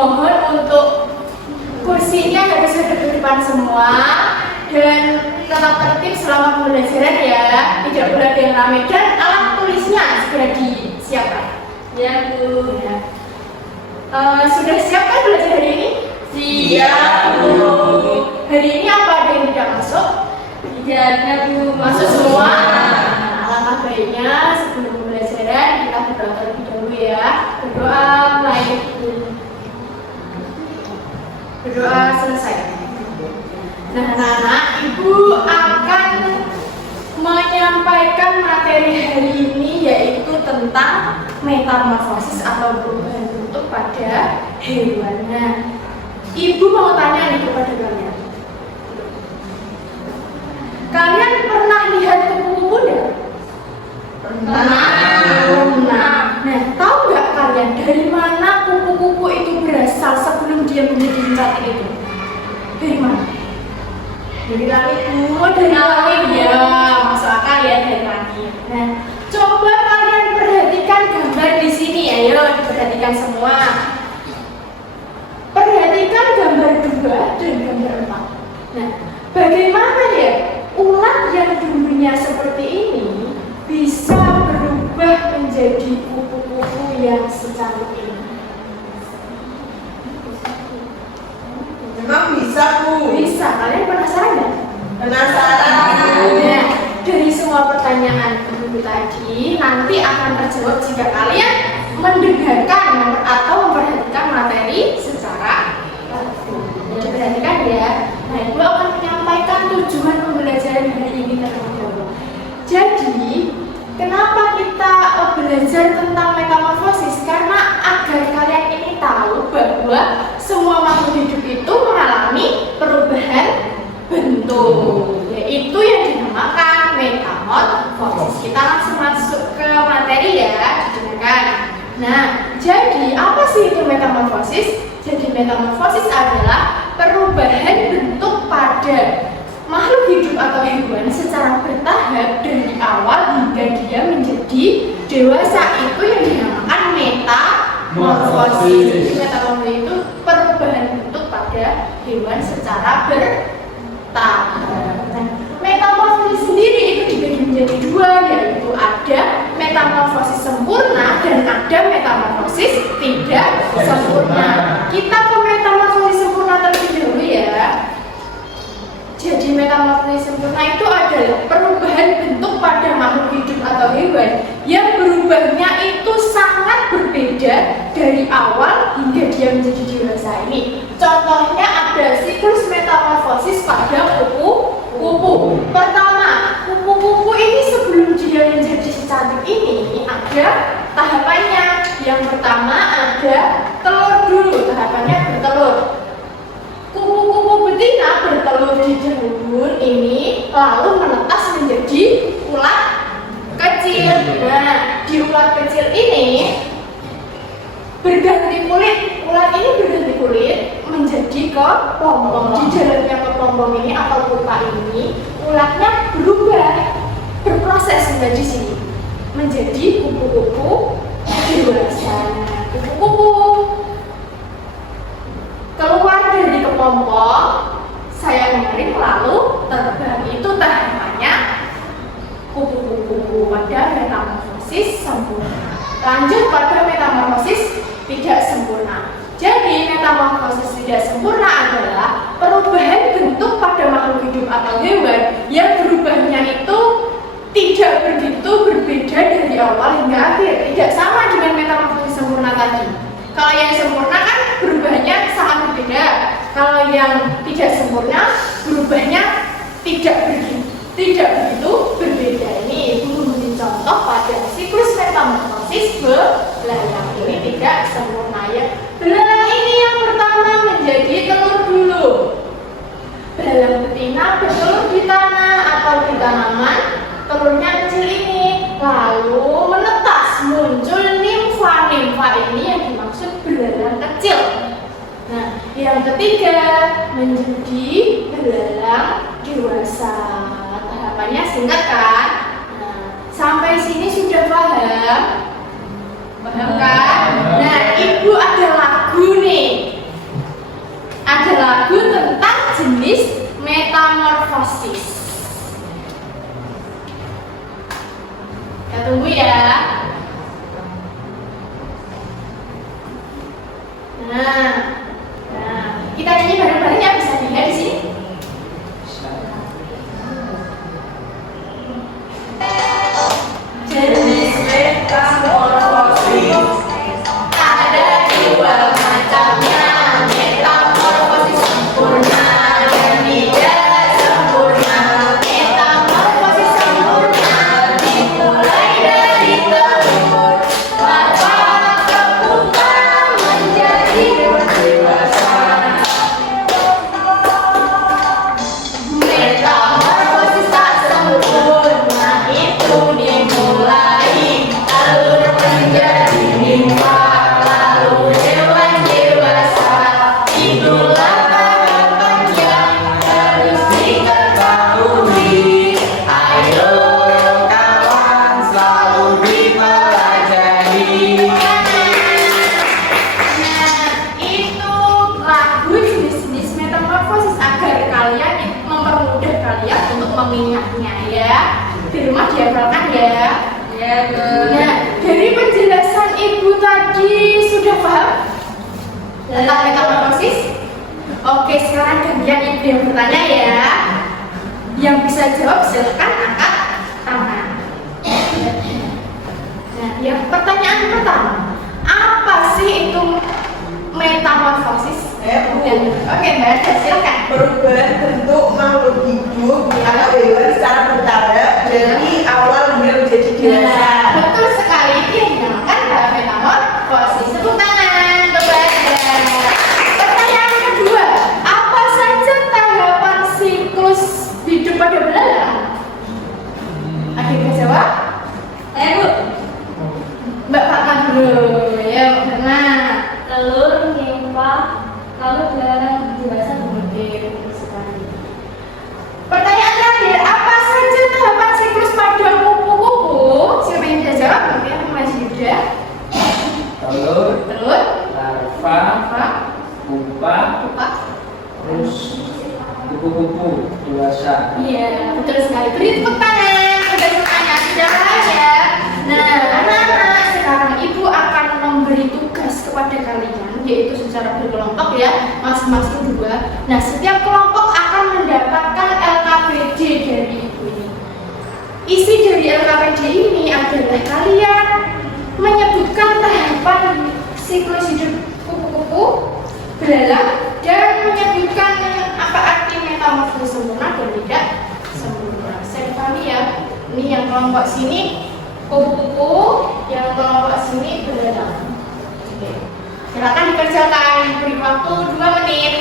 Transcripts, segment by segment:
Mohon untuk kursinya harus ada di depan semua dan tetap tertib selama pembelajaran ya, tidak boleh ada yang ramai dan alat tulisnya segera disiapkan. Ya Bu. Ya. Sudah siap kan belajar hari ini? Siap Bu. Hari ini apa ada yang tidak masuk? Tidak ada Bu. Masuk semua. Alangkah baiknya sebelum pembelajaran kita berdoa terlebih dahulu ya. Berdoa mulai berdoa selesai. Nah anak-anak, Ibu akan menyampaikan materi hari ini yaitu tentang metamorfosis atau perubahan bentuk pada hewan. Nah, Ibu mau tanya nih kepada kalian. Kalian pernah lihat kupu-kupu enggak? Pernah. Nah, tahu nggak kalian dari mana kupu-kupu itu berasal sebelum dia menjadi cantik itu? Dari mana? Dari langit. Dari langit ya, masuk akal ya, dari langit. Nah, coba kalian perhatikan gambar di sini, ayo diperhatikan semua. Perhatikan gambar 2 dan gambar 4. Nah, bagaimana ya ulat yang dulunya seperti ini bisa berubah menjadi kupu-kupu yang secantik ini? Memang bisa Bu. Bisa, kalian penasaran nggak? Penasaran. Nah, dari semua pertanyaan Ibu tadi nanti akan terjawab jika kalian mendengarkan atau memperhatikan materi secara langsung. Perhatikan ya. Nah, Ibu akan menyampaikan tujuan pembelajaran hari ini terlebih dahulu. Jadi, kenapa kita belajar tentang metamorfosis? Karena agar kalian ini tahu bahwa semua makhluk hidup itu mengalami perubahan bentuk, yaitu yang dinamakan metamorfosis. Kita langsung masuk ke materi ya, dengarkan. Nah, jadi apa sih itu metamorfosis? Jadi metamorfosis adalah perubahan bentuk pada makhluk hidup atau hewan secara bertahap dari awal hingga dia menjadi dewasa. Itu yang dinamakan metamorfosis. Metamorfosis itu perubahan bentuk pada hewan secara bertahap. Nah, metamorfosis sendiri itu dibagi menjadi 2, yaitu ada metamorfosis sempurna dan ada metamorfosis tidak sempurna. Kita ke metamorfosis sempurna terlebih dahulu ya. Jadi metamorfosis sempurna itu adalah perubahan bentuk pada makhluk hidup atau hewan yang berubahnya itu sangat berbeda dari awal hingga dia menjadi dewasa ini. Contohnya ada siklus metamorfosis pada kupu-kupu. Pertama, kupu-kupu ini sebelum dia menjadi secantik ini ada tahapannya. Yang pertama ada telur dulu, tahapannya bertelur. Kupu-kupu betina bertelur di daun ini lalu menetas menjadi ulat kecil. Nah, di ulat kecil ini berganti kulit. Ulat ini berganti kulit menjadi kepompong. Di dalamnya kepompong ini atau pupa ini, ulatnya berubah, berproses menjadi sini menjadi kupu-kupu dewasa. Kupu-kupu keluar dari kepompong, saya mengering lalu terbang. Itu tahapannya kupu-kupu pada metamorfosis sempurna. Lanjut pada metamorfosis tidak sempurna. Jadi metamorfosis tidak sempurna adalah perubahan bentuk pada makhluk hidup atau hewan yang berubahnya itu tidak begitu berbeda dari awal hingga akhir. Tidak sama dengan metamorfosis sempurna tadi. Kalau yang sempurna kan berubahnya sangat berbeda. Kalau yang tidak sempurna berubahnya tidak begitu berbeda. Ini Ibu memberi contoh pada siklus metamorfosis belalang. Ini tidak sempurna ya. Belalang ini yang pertama menjadi telur dulu. Belalang betina bertelur di tanah atau di tanaman. Telurnya kecil ini lalu menetas, muncul nimfa. Nimfa ini yang dimaksud belalang kecil. Nah, yang ketiga menjadi belalang dewasa. Tahapannya singkat kan? Nah, sampai sini sudah paham? Paham kan? Nah, Ibu ada lagu nih. Nah, kita nyanyi bareng-bareng ya, bisa dilihat di sini. Jenis metamorfosis Ada dua macamnya, metamorfosis sempurna dan tidak sempurna. Metamorfosis sempurna dimulai dari telur, larva ke pupa menjadi dewasa. Metamorfosis tak sempurna itu dimulai telur menjadi nimfa, lalu hewan dewasa. Itulah tahapan yang harus diketahui. Ayo Kawan selalu dipelajari. Itu lagu jenis-jenis metamorfosis agar kalian mempermudah kalian untuk mengingatnya ya. Di rumah dihafalkan ya. Ya, Bu. Nah, dari penjelasan Ibu tadi sudah paham tentang metamorfosis? Oke, sekarang gantian Ibu yang bertanya ya. Yang bisa jawab silahkan angkat tangan. Nah, yang pertanyaan pertama, apa sih itu metamorfosis? Bu. Oke, Mbak, silakan. Perubahan bentuk makhluk hidup yang hewan secara bertahap dari awal menjadi dewasa. Betul sekali, ini yang dinamakan metamorfosis. Tepuk tangan untuk Anda. Pertanyaan kedua, apa saja tahapan siklus hidup pada belalang? Ada yang jawab? Bu. Mbak Fatma dulu, ya Mbak Fatma. Telur, nimfa, lalu belalang dewasa kemudian sekali. Pertanyaan terakhir, apa saja tahapan siklus pada kupu-kupu? Siapa yang bisa jawab? Mungkin Mas Yuda. Telur, Telur, larva, apa? pupa, Lupa. terus kupu-kupu dewasa. Iya, betul sekali. Beri tepuk tangan. Sudah pertanyaan sudah ya. Nah, anak-anak, sekarang Ibu akan memberi tugas kepada kalian, yaitu secara berkelompok ya, masing-masing dua. Nah, setiap kelompok akan mendapatkan LKPD dari Ibu ini. Isi dari LKPD ini adalah kalian menyebutkan tahapan siklus hidup kupu-kupu, belalang, dan menyebutkan apa arti metamorfosis sempurna dan tidak sempurna. Saya pahami ya. Ini yang kelompok sini kupu-kupu, yang kelompok sini belalang. Oke. Silakan dikerjakan, beri waktu 2 menit.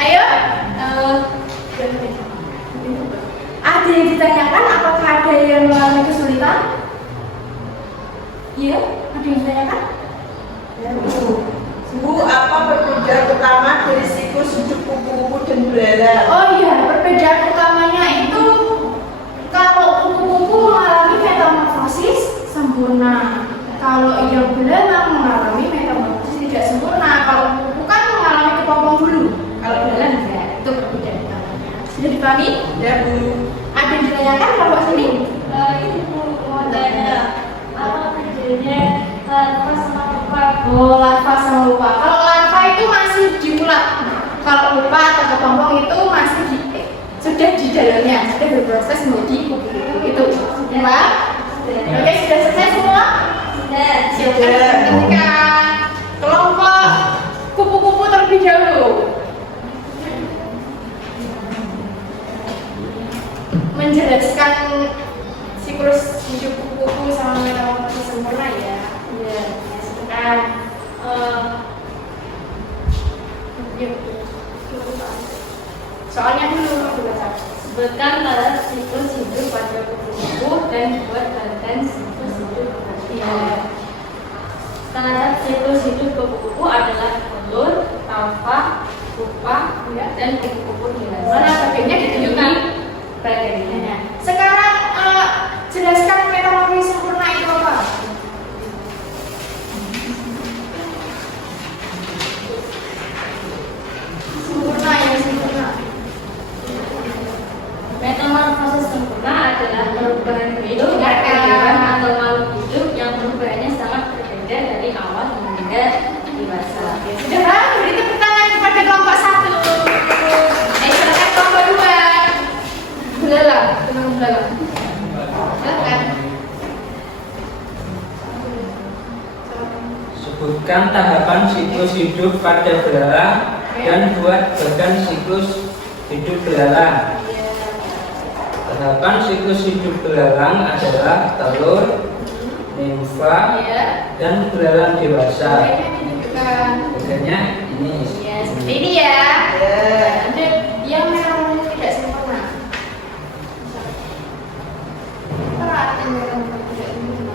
Ayo. Ada yang ditanyakan? Apakah ada yang mengalami kesulitan? Iya, ada yang ditanyakan? Bu, apa perbedaan utama dari siklus hidup kupu-kupu dan belalang? Oh iya, perbedaan utamanya itu kalau kupu-kupu mengalami metamorfosis sempurna, kalau yang belalang mengalami metamorfosis tidak sempurna. Kalau kupu kan mengalami kepompong bulu, kalau belalang enggak. Itu perbedaan utamanya. Sudah dipahami? Ya, Bu. Ada yang ditanyakan kelompok sini? Ini mau tanya, apa bedanya larva sama pupa? Oh, larva sama pupa. Kalau larva itu masih di ulat. Kalau pupa atau kepompong itu masih sudah di dalamnya, sudah berproses menjadi kupu-kupu. Itu. Ya. Oke, sudah selesai semua? Sudah. Silakan gantikan kelompok kupu-kupu terlebih dahulu. Menjelaskan siklus hidup kupu-kupu sama metamorfosis sempurna ya. Iya, silakan. Soalnya dulu aku baca. Sebutkan taraf siklus hidup pada kupu-kupu dan buat konten siklus hidup Iya. Taraf siklus hidup kupu-kupu adalah telur, larva, pupa, dan kupu-kupu dewasa. Mana bagiannya ditunjukkan? Bagiannya. Sekarang jelaskan metamorfosis sempurna itu apa? Sempurna ya, sempurna. Metamorfosis sempurna belalang. Benang belalang. Silakan. Sebutkan tahapan siklus hidup pada belalang dan buat bagan siklus hidup belalang. Tahapan siklus hidup belalang adalah telur, nimfa, dan belalang dewasa. Bagannya ini. Ya, seperti ini ya. Ada yang memang tidak sempurna. Perhatian memang tidak sempurna.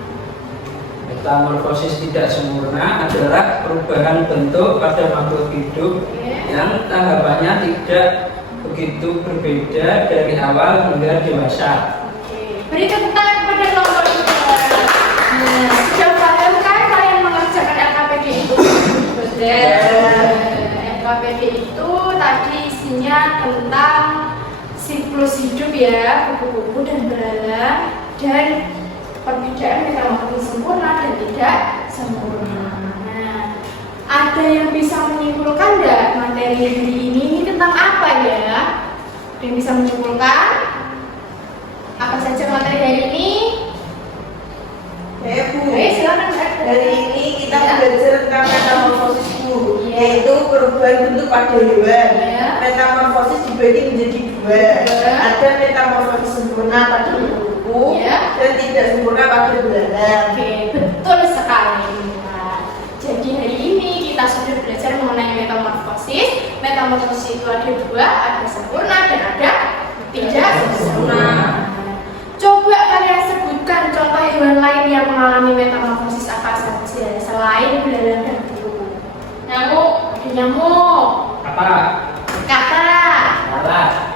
Metamorfosis tidak sempurna adalah perubahan bentuk pada makhluk hidup yang tahapannya tidak begitu berbeda dari awal hingga dewasa. Beri tepuk tangan kepada kelompok kita. Nah, sudah paham kan kalian mengerjakan LKPD itu? Betul. LKPD itu tadi isinya tentang siklus hidup ya, kupu-kupu dan belalang, dan perbedaan metamorfosis sempurna dan tidak sempurna. Nah, ada yang bisa menyimpulkan nggak materi hari ini tentang apa ya? Ada yang bisa menyimpulkan? Apa saja materi hari ini? Bu, Silakan. hari ini kita belajar tentang metamorfosis Bu, yaitu perubahan bentuk pada hewan. Metamorfosis dibagi menjadi dua. Ada metamorfosis sempurna pada kupu dan tidak sempurna pada belalang. Oke, betul sekali. Nah, jadi hari ini kita sudah belajar mengenai metamorfosis. Metamorfosis itu ada dua, ada sempurna dan ada tidak sempurna. Coba kalian sebutkan contoh hewan lain yang mengalami metamorfosis apa saja selain belalang dan kupu. Nyamuk, ada nyamuk. Apa? Kata.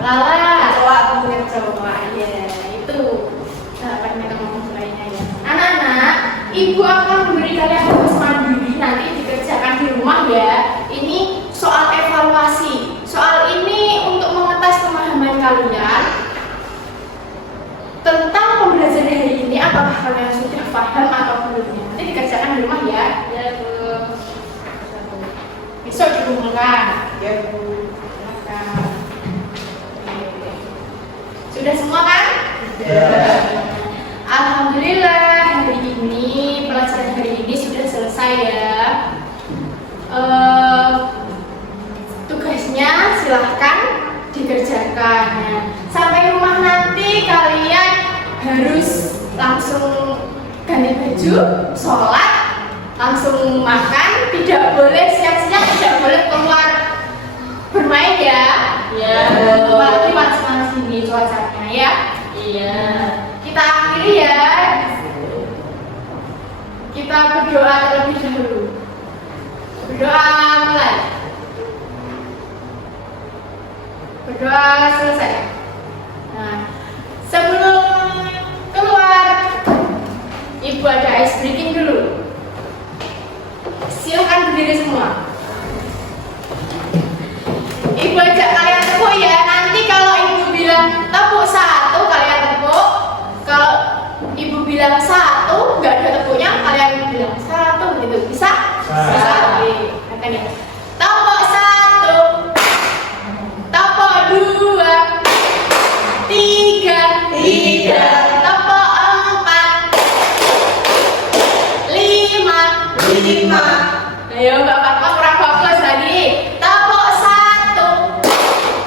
Lala. Coba Coba ya, itu tahapan metamorfosis lainnya ya. Anak-anak, ibu akan memberi kalian tugas mandiri nanti dikerjakan di rumah ya. Ini soal evaluasi. Soal ini untuk mengetes pemahaman kalian tentang pembelajaran hari ini. Apakah kalian sudah paham atau belum? Nanti dikerjakan di rumah ya. Ya Bu. Besok dikumpulkan. Ya Bu. Silakan. Oke. Sudah semua kan? Alhamdulillah hari ini pelajaran hari ini sudah selesai ya. Tugasnya silahkan dikerjakan. Nah, sampai rumah nanti kalian harus langsung ganti baju, sholat, langsung makan, tidak boleh siap-siap, tidak boleh keluar bermain ya. Ya. Apalagi panas-panas ini cuacanya ya. Iya. Kita akhiri ya. Kita berdoa terlebih dahulu. Berdoa mulai. Berdoa selesai. Nah, sebelum keluar, ibu ada ice breaking dulu. Silakan berdiri semua. Ibu ajak kalian tepuk ya. Nanti kalau ibu bilang tepuk satu, kalian tepuk. Kalau ibu bilang satu, nggak ada tepuknya, kalian bilang satu gitu. Bisa? Bisa. Oke. Akan ya. Tepuk satu. Tepuk dua. Tiga. Tepuk empat. Lima. Ayo Mbak Fatma kurang fokus tadi. Tepuk satu.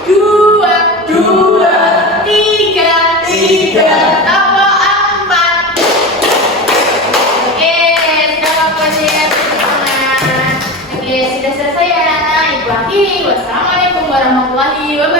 Dua. Tiga. Tepuk empat. Oke, sudah fokus ya. Oke, sudah selesai ya. Ibu akhiri. Wassalamualaikum warahmatullahi wabarakatuh.